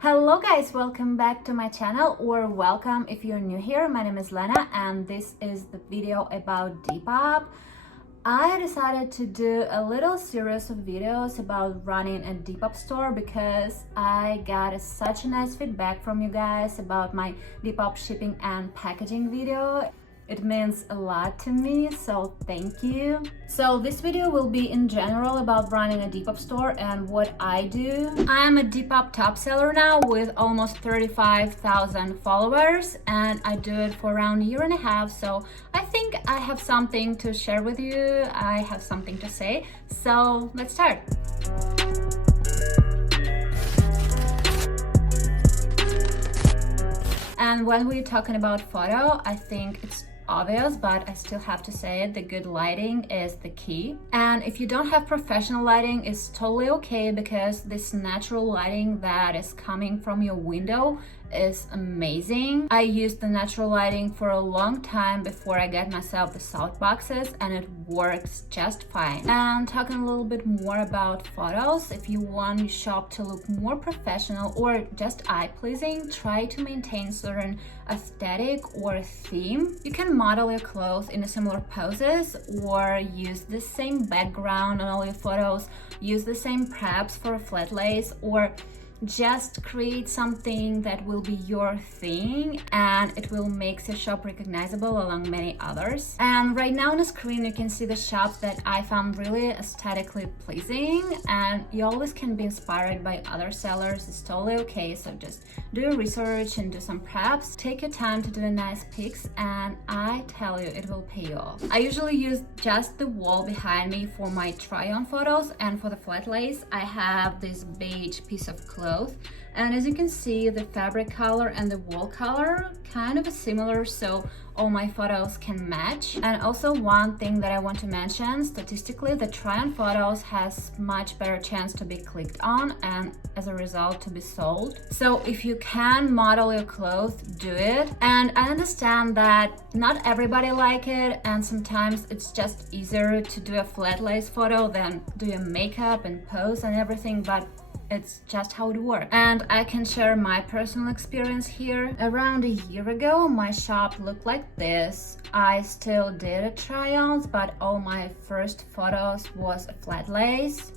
Hello guys, welcome back to my channel, or welcome if you're new here. My name is Lena and this is the video about Depop. I decided to do a little series of videos about running a Depop store because I got such a nice feedback from you guys about my Depop shipping and packaging video. It means a lot to me, so thank you. So this video will be in general about running a Depop store and what I do. I'm a Depop top seller now with almost 35,000 followers, and I do it for around a year and a half, so I think I have something to share with you. I have something to say, so let's start. And when we're talking about photo, I think it's obvious, but I still have to say it, the good lighting is the key. And if you don't have professional lighting, it's totally okay, because this natural lighting that is coming from your window is amazing. I used the natural lighting for a long time before I got myself the soft boxes, and it works just fine. And talking a little bit more about photos, if you want your shop to look more professional or just eye-pleasing, try to maintain certain aesthetic or theme. You can model your clothes in a similar poses, or use the same background on all your photos, use the same preps for a flat lace, or just create something that will be your thing, and it will make your shop recognizable along many others. And right now on the screen you can see the shop that I found really aesthetically pleasing, and you always can be inspired by other sellers. It's totally okay, so just do your research and do some preps. Take your time to do a nice pics, and I tell you, it will pay you off. I usually use just the wall behind me for my try-on photos, and for the flat lace I have this beige piece of cloth. And as you can see, the fabric color and the wall color kind of similar, so all my photos can match. And also one thing that I want to mention, statistically the try-on photos has much better chance to be clicked on and as a result to be sold. So if you can model your clothes, do it. And I understand that not everybody like it, and sometimes it's just easier to do a flat lace photo than do your makeup and pose and everything, but it's just how it works. And I can share my personal experience here. Around a year ago, my shop looked like this. I still did a try-ons, but all my first photos was a flat lace.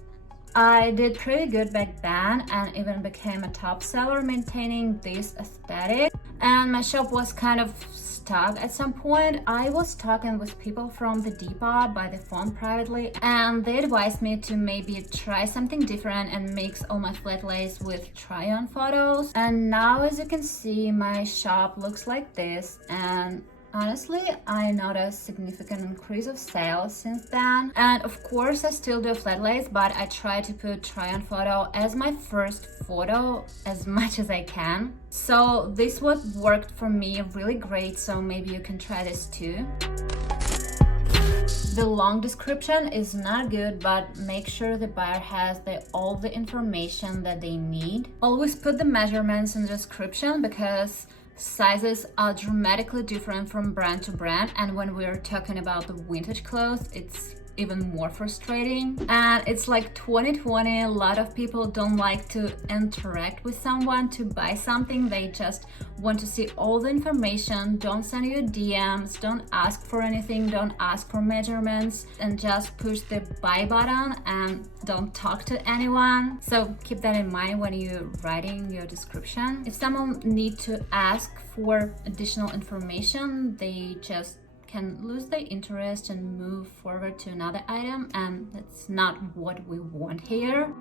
I did pretty good back then and even became a top seller maintaining this aesthetic. And my shop was kind of stuck at some point. I was talking with people from the Depop by the phone privately, and they advised me to maybe try something different and mix all my flat lace with try-on photos. And now, as you can see, my shop looks like this, and honestly, I noticed significant increase of sales since then. And of course, I still do flat lace, but I try to put try-on photo as my first photo as much as I can. So this what worked for me really great, so maybe you can try this too. The long description is not good, but make sure the buyer has all the information that they need. Always put the measurements in the description, because sizes are dramatically different from brand to brand, and when we're talking about the vintage clothes, it's even more frustrating. And it's like 2020, a lot of people don't like to interact with someone to buy something. They just want to see all the information. Don't send you DMs, don't ask for anything, don't ask for measurements, and just push the buy button and don't talk to anyone. So keep that in mind when you're writing your description. If someone needs to ask for additional information, they just can lose their interest and move forward to another item, and that's not what we want here.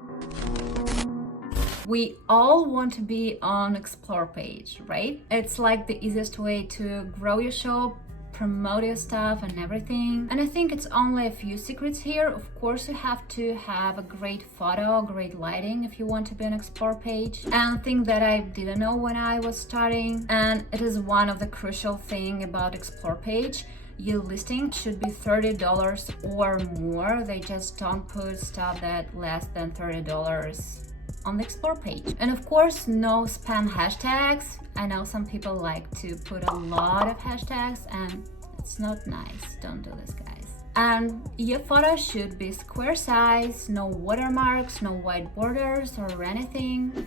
We all want to be on Explore page, right? It's like the easiest way to grow your shop, promote your stuff and everything. And I think it's only a few secrets here. Of course, you have to have a great photo, great lighting if you want to be an Explore page. And thing that I didn't know when I was starting, and it is one of the crucial thing about Explore page, your listing should be $30 or more. They just don't put stuff that less than $30 on the Explore page. And of course, no spam hashtags. I know some people like to put a lot of hashtags, and it's not nice. Don't do this, guys. And your photo should be square size, no watermarks, no white borders or anything.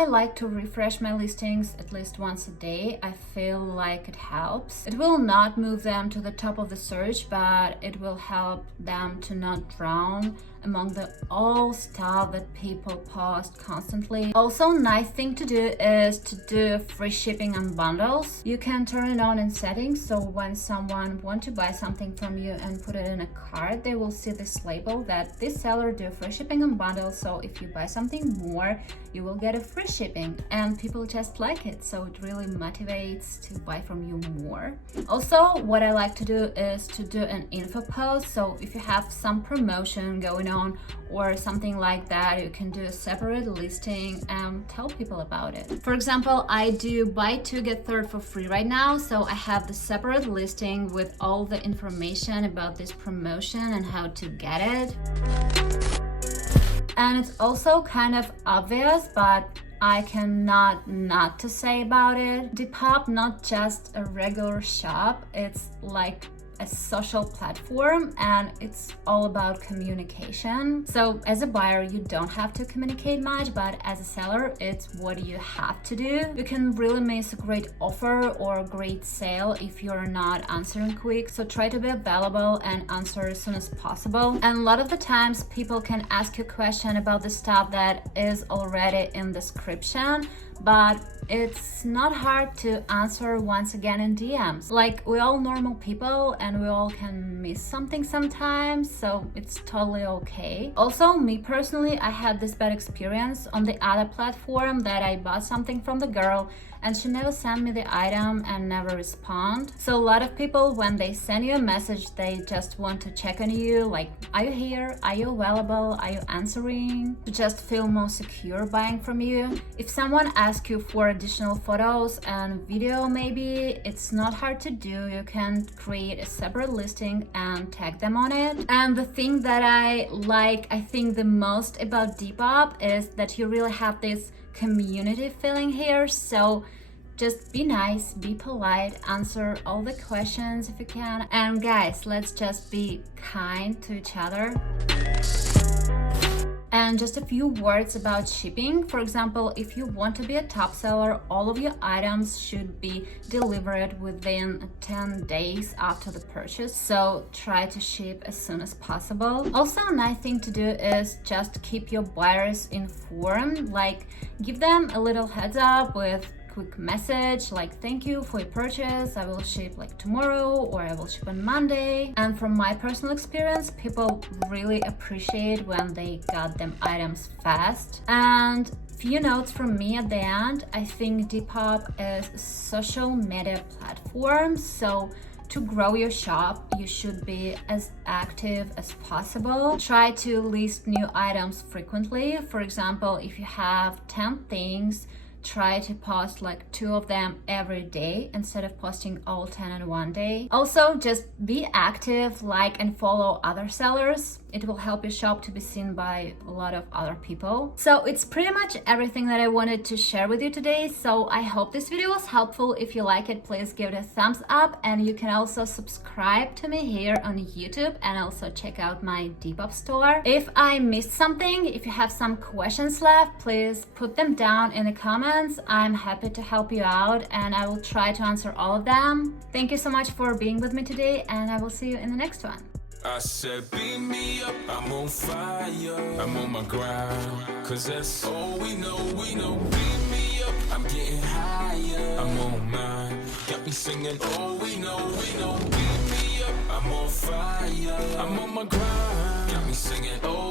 I like to refresh my listings at least once a day. I feel like it helps. It will not move them to the top of the search, but it will help them to not drown among the all stuff that people post constantly. Also, nice thing to do is to do free shipping on bundles. You can turn it on in settings, so when someone wants to buy something from you and put it in a cart, they will see this label that this seller do free shipping on bundles, so if you buy something more, you will get a free shipping, and people just like it, so it really motivates to buy from you more. Also, what I like to do is to do an info post, so if you have some promotion going on or something like that, you can do a separate listing and tell people about it. For example, I do buy 2 get 3rd for free right now, so I have the separate listing with all the information about this promotion and how to get it. And it's also kind of obvious, but I cannot not to say about it. DEPOP not just a regular shop, it's like a social platform, and it's all about communication. So as a buyer, you don't have to communicate much, but as a seller, it's what you have to do. You can really miss a great offer or a great sale if you're not answering quick. So try to be available and answer as soon as possible. And a lot of the times people can ask you a question about the stuff that is already in the description, but it's not hard to answer once again in DMs. Like, we're all normal people and we all can miss something sometimes, so it's totally okay. Also, me personally, I had this bad experience on the other platform that I bought something from the girl and she never sent me the item and never respond. So a lot of people, when they send you a message, they just want to check on you, like, are you here? Are you available? Are you answering? To just feel more secure buying from you. If someone asks you for additional photos and video, maybe it's not hard to do. You can create a separate listing and tag them on it. And the thing that I like, I think the most about Depop is that you really have this community feeling here. So just be nice, be polite, answer all the questions if you can. And guys, let's just be kind to each other. And just a few words about shipping. For example, if you want to be a top seller, all of your items should be delivered within 10 days after the purchase. So try to ship as soon as possible. Also, a nice thing to do is just keep your buyers informed, like give them a little heads up with quick message like, thank you for your purchase, I will ship like tomorrow, or I will ship on Monday. And from my personal experience, people really appreciate when they got them items fast. And few notes from me at the end. I think Depop is a social media platform, so to grow your shop, you should be as active as possible. Try to list new items frequently. For example, if you have 10 things, try to post like 2 of them every day instead of posting all 10 in one day. Also, just be active, like and follow other sellers. It will help your shop to be seen by a lot of other people. So it's pretty much everything that I wanted to share with you today. So I hope this video was helpful. If you like it, please give it a thumbs up, and you can also subscribe to me here on YouTube and also check out my Depop store. If I missed something, if you have some questions left, please put them down in the comments. I'm happy to help you out and I will try to answer all of them. Thank you so much for being with me today, and I will see you in the next one. I said, beat me up, I'm on fire, I'm on my grind, cause that's all we know, beat me up, I'm getting higher, I'm on mine, got me singing, oh we know, beat me up, I'm on fire, I'm on my grind, got me singing, oh